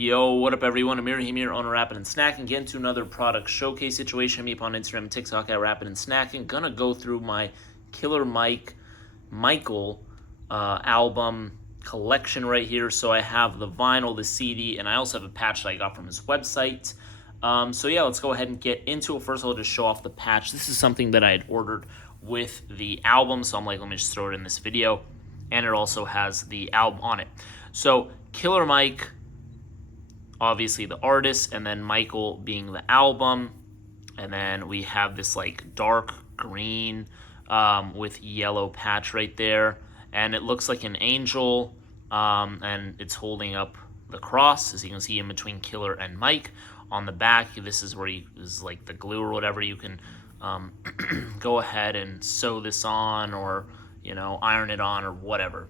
Yo, what up everyone? Amir here, owner Rapid and Snacking. Get into another product showcase situation. Me up on Instagram and TikTok at Rapid and Snacking. Gonna go through my Killer Mike Michael album collection right here. So I have the vinyl, the CD, and I also have a patch that I got from his website. So yeah, let's go ahead and get into it. First of all, just show off the patch. This is something that I had ordered with the album, so I'm like, let me just throw it in this video. And it also has the album on it. So Killer Mike, obviously the artist, and then Michael being the album, and then we have this like dark green with yellow patch right there, and it looks like an angel, and it's holding up the cross, as you can see in between Killer and Mike. On the back, this is where is like the glue or whatever. You can go ahead and sew this on, or iron it on or whatever.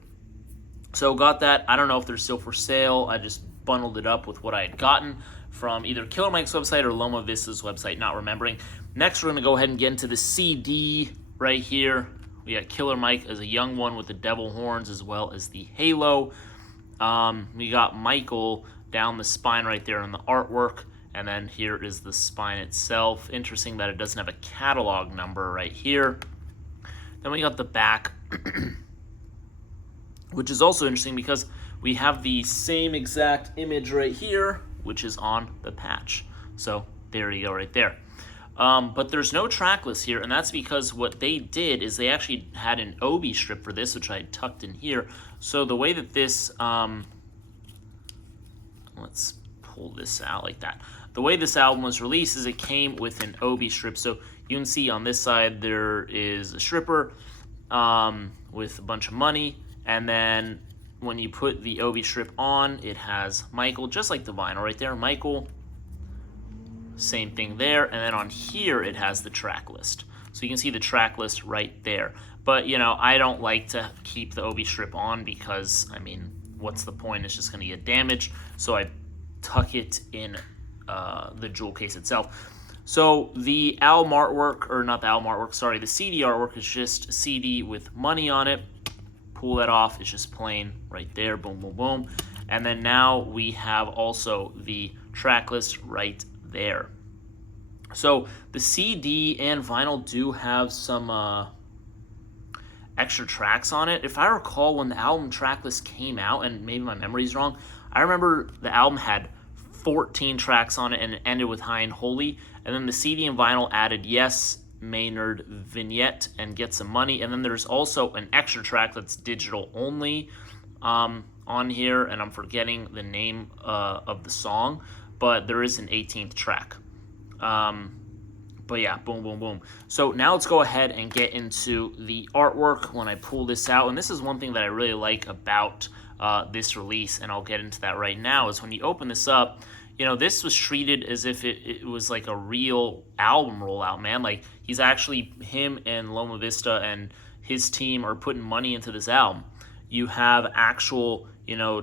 So got that. I don't know if they're still for sale. I just bundled it up with what I had gotten from either Killer Mike's website or Loma Vista's website, not remembering. Next, we're going to go ahead and get into the CD right here. We got Killer Mike as a young one with the devil horns as well as the halo. We got Michael down the spine right there in the artwork, and then here is the spine itself. Interesting that it doesn't have a catalog number right here. Then we got the back, which is also interesting because we have the same exact image right here, which is on the patch. So there you go right there. But there's no track list here, and that's because what they did is they actually had an Obi strip for this, which I had tucked in here. So the way that this, let's pull this out like that. The way this album was released is it came with an Obi strip. So you can see on this side there is a stripper with a bunch of money, and then when you put the Obi strip on, it has Michael, just like the vinyl right there. Michael, same thing there, and then on here it has the track list. So you can see the track list right there. But I don't like to keep the Obi strip on because, I mean, what's the point? It's just going to get damaged. So I tuck it in the jewel case itself. So the album artwork, or not the album artwork, sorry, the CD artwork is just a CD with money on it. Pull that off, it's just plain right there, boom, boom, boom. And then now we have also the track list right there. So the CD and vinyl do have some extra tracks on it. If I recall, when the album track list came out, and maybe my memory's wrong, I remember the album had 14 tracks on it and it ended with High and Holy. And then the CD and vinyl added Yes, Maynard, Vignette, and Get Some Money. And then there's also an extra track that's digital only on here, and I'm forgetting the name of the song, but there is an 18th track. But yeah, boom, boom, boom. So now let's go ahead and get into the artwork when I pull this out. And this is one thing that I really like about this release, and I'll get into that right now, is when you open this up, this was treated as if it was like a real album rollout, man. Like, he's actually, him and Loma Vista and his team are putting money into this album. You have actual,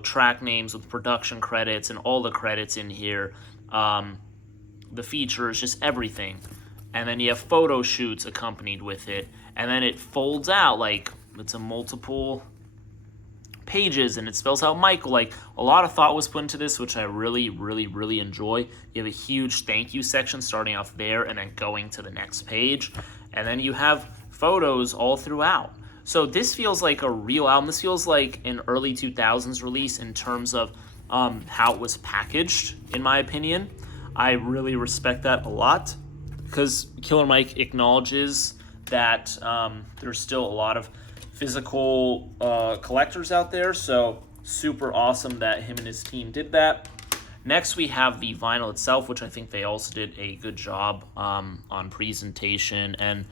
track names with production credits and all the credits in here. The features, just everything. And then you have photo shoots accompanied with it. And then it folds out like it's a multiple pages, and it spells out Michael. Like, a lot of thought was put into this, which I really, really, really enjoy. You have a huge thank you section starting off there and then going to the next page, and then you have photos all throughout. So this feels like a real album. This feels like an early 2000s release in terms of how it was packaged, in my opinion. I really respect that a lot, because Killer Mike acknowledges that there's still a lot of physical collectors out there, so super awesome that him and his team did that. Next, we have the vinyl itself, which I think they also did a good job on presentation and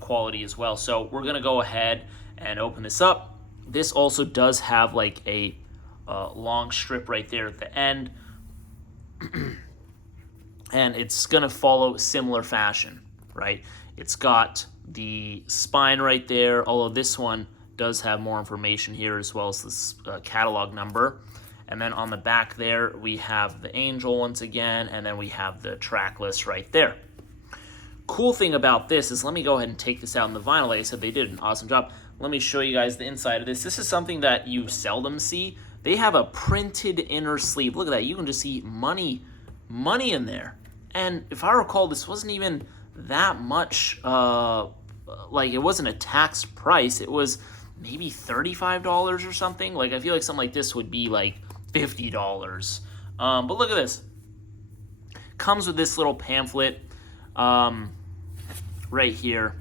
quality as well. So we're gonna go ahead and open this up. This also does have like a long strip right there at the end, and it's gonna follow similar fashion, right? It's got the spine right there, although this one does have more information here, as well as this catalog number. And then on the back there, we have the angel once again, and then we have the track list right there. Cool thing about this is, let me go ahead and take this out in the vinyl. Like I said, they did an awesome job. Let me show you guys the inside of this. This is something that you seldom see. they have a printed inner sleeve. Look at that. You can just see money in there. And if I recall, this wasn't even that much, like it wasn't a taxed price. It was maybe $35 or something. Like I feel like something like this would be like $50. But look at this. Comes with this little pamphlet right here.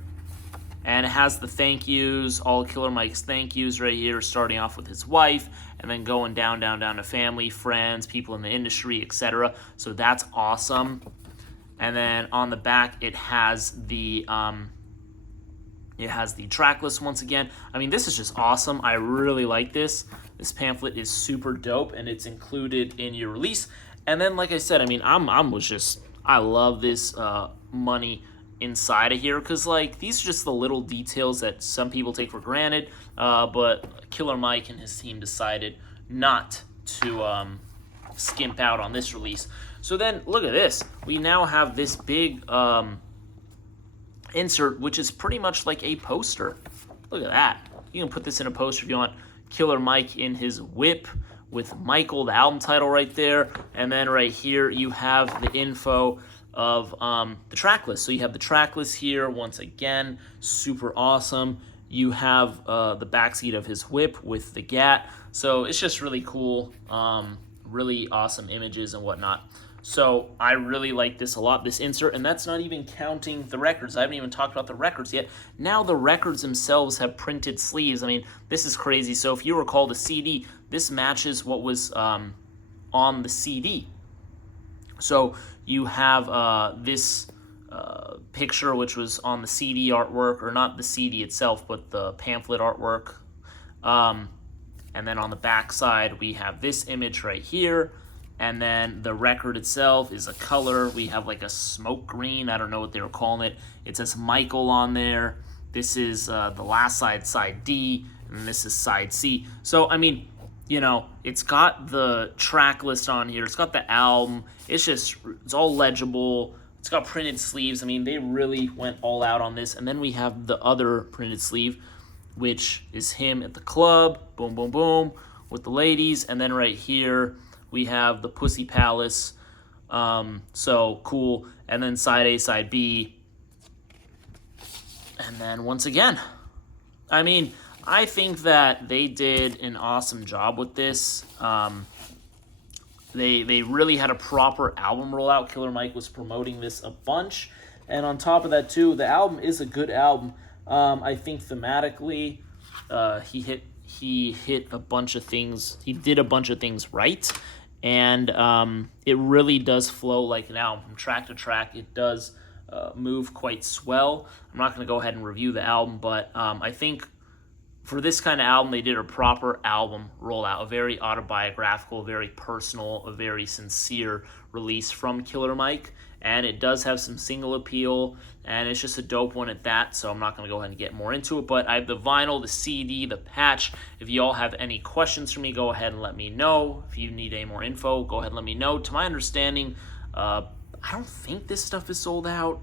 And it has the thank yous, all Killer Mike's thank yous right here, starting off with his wife, and then going down to family, friends, people in the industry, etc. So that's awesome. And then on the back, it has the track list once again. I mean, this is just awesome. I really like this. This pamphlet is super dope, and it's included in your release. And then, like I said, I mean, I love this money inside of here, because like these are just the little details that some people take for granted, but Killer Mike and his team decided not to skimp out on this release. So then look at this, we now have this big insert, which is pretty much like a poster. Look at that. You can put this in a poster if you want. Killer Mike in his whip with Michael, the album title right there, and then right here you have the info of the track list. So you have the track list here once again, super awesome. You have the backseat of his whip with the GAT. So it's just really cool, really awesome images and whatnot. So I really like this a lot, this insert, and that's not even counting the records. I haven't even talked about the records yet. Now the records themselves have printed sleeves. I mean, this is crazy. So if you recall the CD, this matches what was on the CD. So you have this picture, which was on the CD artwork, or not the CD itself, but the pamphlet artwork. And then on the back side, we have this image right here. And then the record itself is a color. We have like a smoke green. I don't know what they were calling it. It says Michael on there. This is the last side, side D, and this is side C. So, I mean, you know, it's got the track list on here. It's got the album. It's all legible. It's got printed sleeves. I mean, they really went all out on this. And then we have the other printed sleeve, which is him at the club. Boom, boom, boom, with the ladies. And then right here, we have the Pussy Palace. So cool. And then side A, side B. And then once again, I mean, I think that they did an awesome job with this. They really had a proper album rollout. Killer Mike was promoting this a bunch. And on top of that, too, the album is a good album. I think thematically, he hit a bunch of things. He did a bunch of things right. And it really does flow like an album. From track to track, it does move quite swell. I'm not going to go ahead and review the album, but I think for this kind of album, they did a proper album rollout, a very autobiographical, very personal, a very sincere release from Killer Mike. And it does have some single appeal, and it's just a dope one at that, so I'm not going to go ahead and get more into it. But I have the vinyl, the CD, the patch. If you all have any questions for me, go ahead and let me know. If you need any more info, go ahead and let me know. To my understanding, I don't think this stuff is sold out.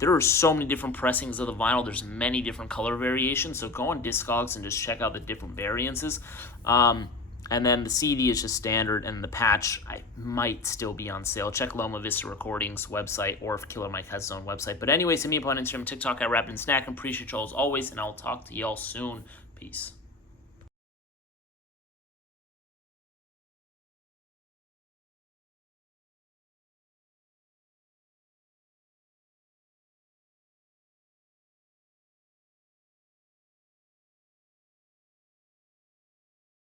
There are so many different pressings of the vinyl. There's many different color variations, so go on Discogs and just check out the different variances. And then the CD is just standard, and the patch I might still be on sale. Check Loma Vista Recordings website, or if Killer Mike has his own website. But anyways, hit me up on Instagram, TikTok at Rappin' Snack. Appreciate y'all as always, and I'll talk to y'all soon. Peace.